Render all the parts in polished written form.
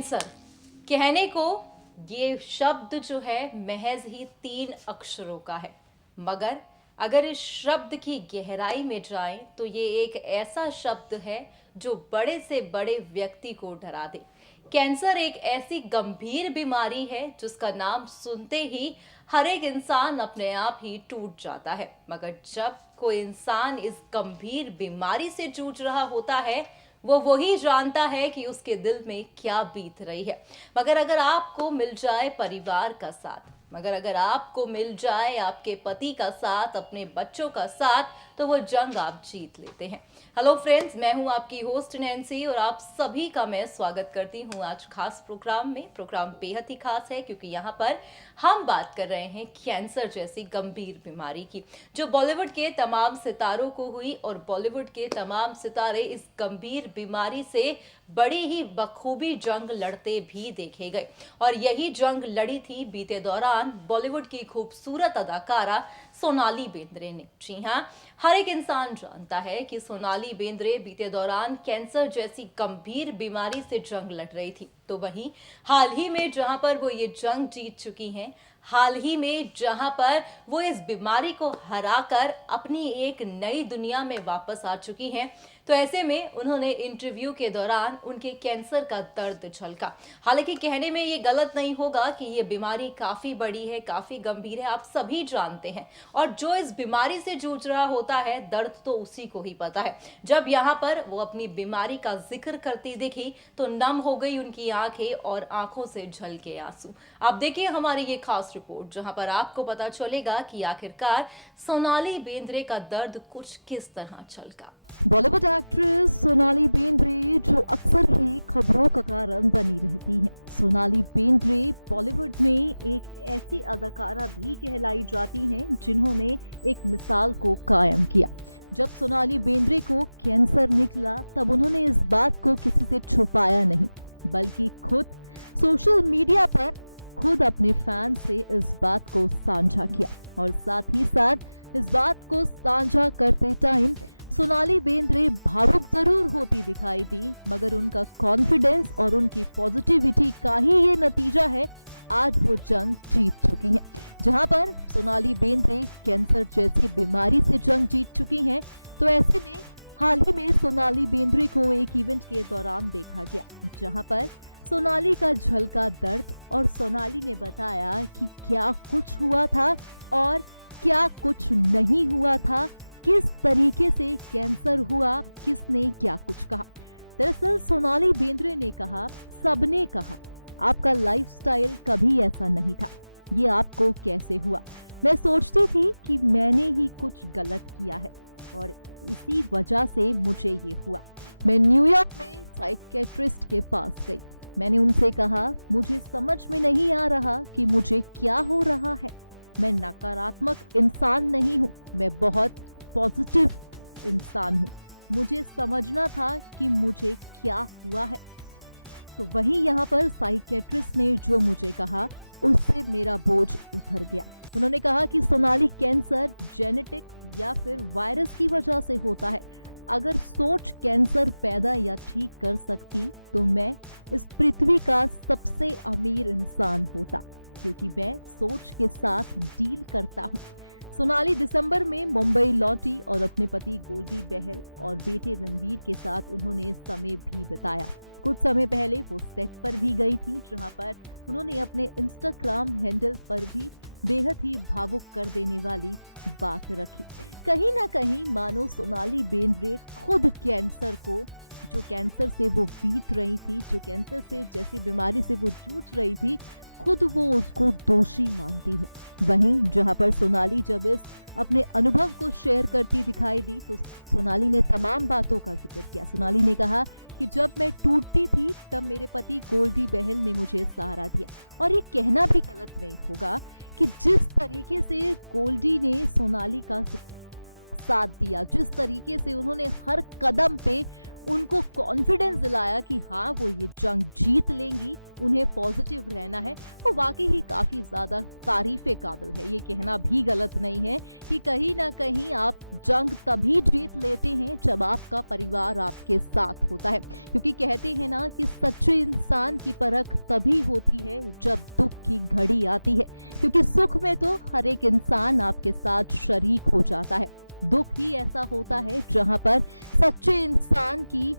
Cancer कहने को ये शब्द जो है महज ही 3 अक्षरों का है, मगर अगर इस शब्द की गहराई में जाएं तो ये एक ऐसा शब्द है जो बड़े से बड़े व्यक्ति को डरा दे। कैंसर एक ऐसी गंभीर बीमारी है जिसका नाम सुनते ही हर एक इंसान अपने आप ही टूट जाता है, मगर जब कोई इंसान इस गंभीर बीमारी से जूझ रहा होता है वो वही जानता है कि उसके दिल में क्या बीत रही है। मगर अगर आपको मिल जाए परिवार का साथ, मगर अगर आपको मिल जाए आपके पति का साथ, अपने बच्चों का साथ, तो वो जंग आप जीत लेते हैं। हेलो फ्रेंड्स, मैं हूं आपकी होस्ट नैन्सी और आप सभी का मैं स्वागत करती हूं आज खास प्रोग्राम में। प्रोग्राम बेहद ही खास है क्योंकि यहाँ पर हम बात कर रहे हैं कैंसर जैसी गंभीर बीमारी की, जो बॉलीवुड के तमाम सितारों को हुई और बॉलीवुड के तमाम सितारे इस गंभीर बीमारी से बड़ी ही बखूबी जंग लड़ते भी देखे गए। और यही जंग लड़ी थी बीते दौरान बॉलीवुड की खूबसूरत अदाकारा सोनाली बेंद्रे ने। जी हाँ, हर एक इंसान जानता है कि सोनाली बेंद्रे बीते दौरान कैंसर जैसी गंभीर बीमारी से जंग लड़ रही थी। तो वहीं हाल ही में जहां पर वो ये जंग जीत चुकी हैं, हाल ही में जहां पर वो इस बीमारी को हराकर अपनी एक नई दुनिया में वापस आ चुकी हैं, तो ऐसे में उन्होंने इंटरव्यू के दौरान उनके कैंसर का दर्द झलका। हालांकि कहने में ये गलत नहीं होगा कि ये बीमारी काफी बड़ी है, काफी गंभीर है, आप सभी जानते हैं। और जो इस बीमारी से जूझ रहा होता है, दर्द तो उसी को ही पता है। जब यहाँ पर वो अपनी बीमारी का जिक्र करती दिखी तो नम हो गई उनकी आंखें और आंखों से झलके आंसू। आप देखिए हमारी ये खास रिपोर्ट, जहां पर आपको पता चलेगा कि आखिरकार सोनाली बेंद्रे का दर्द कुछ किस तरह छलका। बॉलीवुड एक्ट्रेस सोनाली बेंद्रे जो अक्सर ही खबरों का कारण बनी रहती हैं। सोनाली बेंद्रे बॉलीवुड में एक ऐसी अदाकारा भी कहलाई जाती हैं जिन्होंने एक मिसाल को कायम किया। जब सोनाली बेंद्रे को कैंसर निकला तब उन्होंने इस बात को किसी से छुपाया नहीं, बल्कि खुद सोशल मीडिया पर खुद अपने फैन से इस बात को साझा किया। और साथ ही साथ इस बात को साझा करते टाइम सोनाली बेंद्रे भावुक जरूर होती दिखाई दी, मगर उनका कॉन्फिडेंस और उनकी पॉजिटिविटी का ही ये नतीजा है आज वो जंग जीत चुकी हैं। जहां पर सोनाली बेंद्रे कैंसर जैसी बीमारी से जंग जीत चुकी हैं, तो ऐसे में हाल ही में सोनाली बेंद्रे को एक इवेंट के दौरान देखा गया, जहां पर सोनाली का झलका दर्द और सोनाली ने बताया कि क्या कुछ हुआ था और क्या कुछ नहीं हुआ था, किस तरीके से कैंसर हुआ, किसने क्या कुछ कहा। दरअसल सोनाली बेंद्रे ने कहा, सबने कहा आपका लाइफस्टाइल कभी ऐसा नहीं था, ये आपको कैसे हुआ। मैं सोचती थी कि मैंने ही कुछ गलत किया है और इसी वजह से मुझे ये हुआ। मैं न्यूयॉर्क में साइकियाट्रिस्ट के पास गई। मैंने उनसे कहा, मुझे समझ में नहीं आ रहा कि मुझे क्या हो रहा है। मैं नकारात्मक इंसान नहीं हूँ, मैं बहुत पॉजिटिव इंसान हूँ। मुझे समझना था कि मुझे क्या हुआ है। तो वहीं यहाँ पर साइकियाट्रिस्ट ने जो मुझे कहा उससे मेरा बोझ उतर गया। उन्होंने कहा कि सोनाली कैंसर जेनेटिक या फिर वायरस की वजह से होता है। अगर सोच कैंसर पैदा या ठीक कर सकती तो मैं इस पृथ्वी का सबसे अमीर इंसान होता, क्योंकि मैं सोच के साथ डील करता हूँ। सोनाली दिसंबर में मुंबई लौटी और अपने पति गोल्डी बहल और बेटे रणवीर के साथ उन्होंने समय भी बिताया। कुछ समय पहले वो सेट पर भी गई थी, जहां पर उन्होंने अपने इंस्टाग्राम हैंडल पर भी बेहद ही भावुक कर देने वाली बात रखी। कहीं ना कहीं मानो सोनाली बेंद्रे खुद कैंसर को, जो कैंसर से वो बीत रही थी, जो कैंसर से जैसी बीमारी से वो जूझ रही थी, खुद वो उसको दोषी मानती है। वहीं जहां पर सोनाली जब इस अपने अनुभव को शेयर करती दिखाई दी तो सोनाली ने तमाम बातों का जिक्र किया। सोनाली ने कहा कि जब मैं टूटती थी तब मेरे पति गोल्डी बहल ने मुझे सहारा दिया। और ये कहना भी गलत नहीं होगा कि जिस तरीके से गोल्डी ने सोनाली का साथ दिया, जिस तरीके से उन्होंने हर कदम पे उनको कॉन्फिडेंस दिलाया कि हाँ वो ये जंग जीत लेंगी, उन्हें पॉजिटिव रहना है, वो वाकई ही काफी ज्यादा तारीफे काबिल है। ये कहना भी गलत नहीं है कि कहीं ना कहीं आप जंग तभी जीत लेते हैं जब आपका परिवार आपके साथ होता है, क्योंकि कहते हैं ना कि सच्चे इंसान की परख तभी होती है जब दुख की घड़ी आती है, क्योंकि सुख में तो हर एक इंसान आपके साथ शरीक हो जाता है। दुख ही ऐसा होता है जहां पर सच्चे इंसान की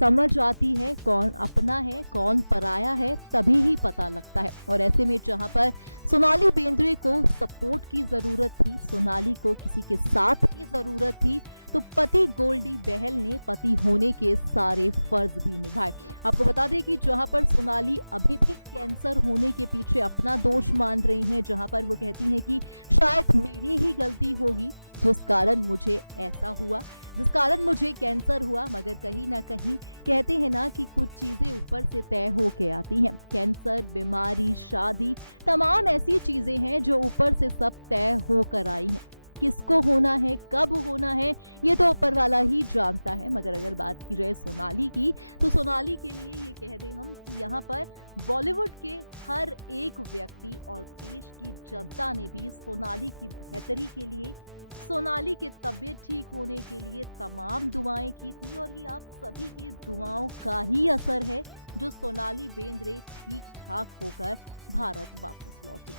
समझ आती है कौन अपना है कौन पराया है, तभी ही पता लगता है। और ऐसे में जहां पर सोनाली बेंद्रे को सपोर्ट की जरूरत थी, सोनाली को किसी के साथ की जरूरत थी, तो पति गोल्डी बहल ने पति होने के सारे फर्ज भी निभाए। आपको बता दें कि जहां पर सोनाली अभी भी कैंसर होने के पीछे अपना दोष मान रही हैं, जहां पर वो कहती हैं कि शायद मेरी ही गलती होगी जिस कारण मुझे ऐसा हुआ, जिस कारण मुझे कैंसर हुआ, मगर कहीं ना कहीं कहते हैं ना कि कुछ चीजें ऊपर से तय होके आती हैं। कैंसर, बीमारी, शादी, तमाम ऐसी चीजें हैं जो ऊपर से सब तय होकर आई हैं। किसको होना है, कब होना है, ये तो ऊपर वाला ही जानता है। मगर अगर बात की जाए सोनाली की, तो सोनाली के लिए ये कह दें हम कि यहाँ पर बॉलीवुड के हर एक व्यक्ति और देश की जनता ने भी सोनाली की बेहतरी के लिए, सोनाली के तबीयत ठीक होने के लिए तमाम दुआएं की थी, और ये आप सभी की दुआओं का ही असर है जो सोनाली बेंद्रे ठीक ठाक होकर भारत वापस लौटी।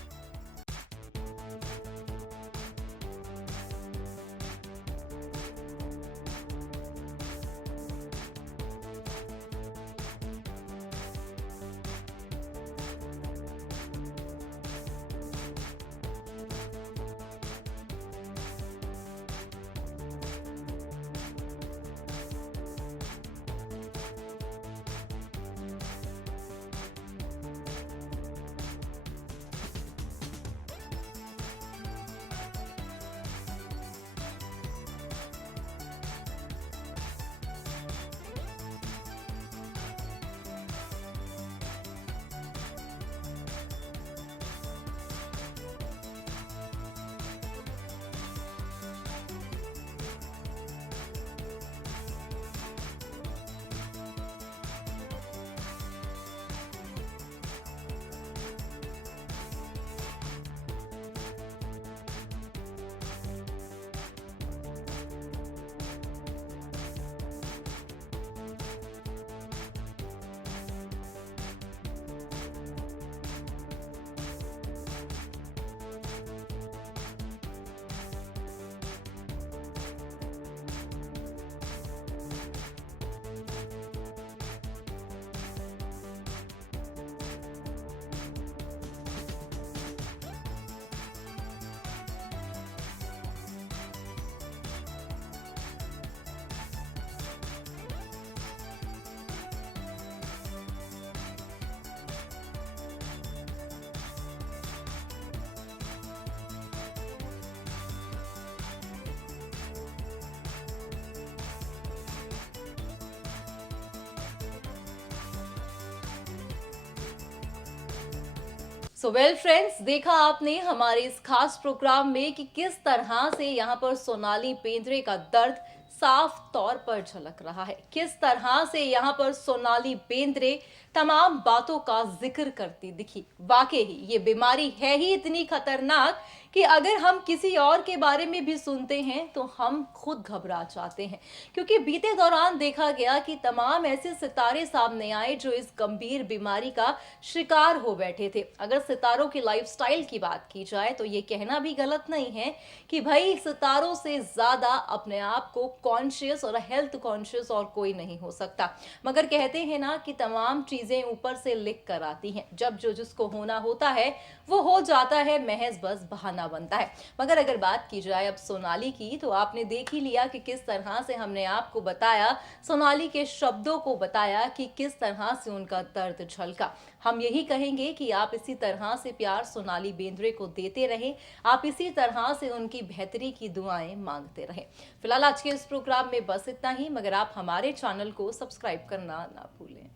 सो वेल फ्रेंड्स, देखा आपने हमारे इस खास प्रोग्राम में कि किस तरह से यहाँ पर सोनाली बेंद्रे का दर्द साफ तौर पर झलक रहा है, किस तरह से यहाँ पर सोनाली बेंद्रे तमाम बातों का जिक्र करती दिखी। वाकई ही ये बीमारी है ही इतनी खतरनाक कि अगर हम किसी और के बारे में भी सुनते हैं तो हम खुद घबरा जाते हैं, क्योंकि बीते दौरान देखा गया कि तमाम ऐसे सितारे सामने आए जो इस गंभीर बीमारी का शिकार हो बैठे थे। अगर सितारों की लाइफस्टाइल की बात की जाए तो ये कहना भी गलत नहीं है कि भाई सितारों से ज्यादा अपने आप को कॉन्शियस और हेल्थ कॉन्शियस और कोई नहीं हो सकता। मगर कहते हैं ना कि तमाम चीजें ऊपर से लिख कर आती हैं, जब जो जिसको होना होता है वो हो जाता है, महज बस बहाना बनता है। मगर अगर बात की जाए अब सोनाली की, तो आपने देख ही लिया कि किस तरह से हमने आपको बताया, सोनाली के शब्दों को बताया कि किस तरह से उनका दर्द झलका। हम यही कहेंगे कि आप इसी तरह से प्यार सोनाली बेंद्रे को देते रहें, आप इसी तरह से उनकी बेहतरी की दुआएं मांगते रहें। फिलहाल आज के इस प्रोग्राम में बस इतना ही, मगर आप हमारे चैनल को सब्सक्राइब करना ना भूलें।